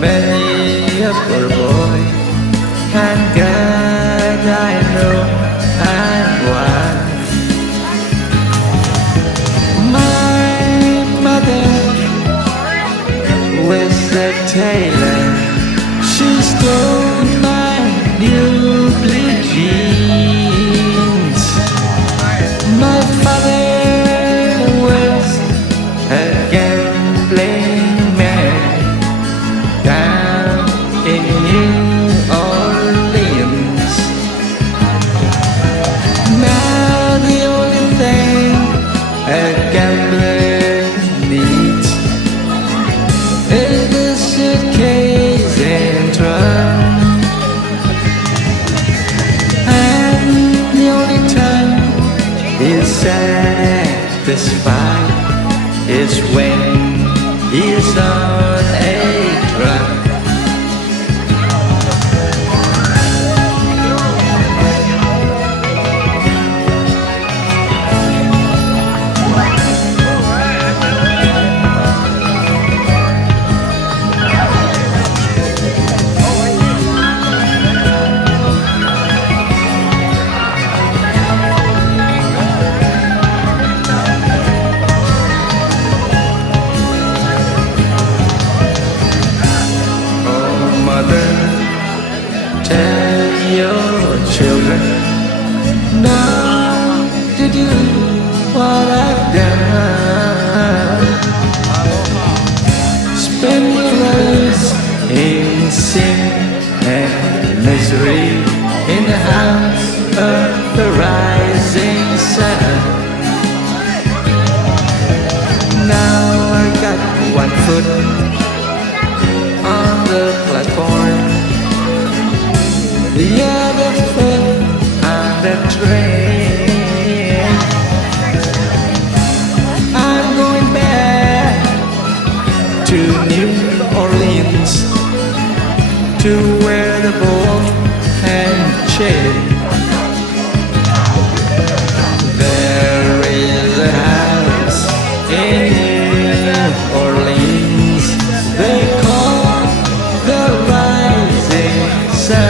Many a poor boy and God I know and why. My mother was a tailor. She stole my new blue jeans. My father was a gambling man down in New Orleans. Now the only thing a gambler needs is a suitcase and trunk, and the only time he's satisfied is when he's on a truck. Tell your children not to do what I've done. Spend your lives in sin and misery in the house of the rising sun. Now I got one foot on the platform, the other foot on the train. I'm going back to New Orleans to wear the ball and chain. There is a house in New Orleans they call the Rising Sun.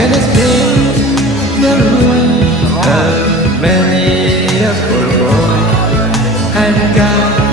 It has been the ruin of many a poor boy and God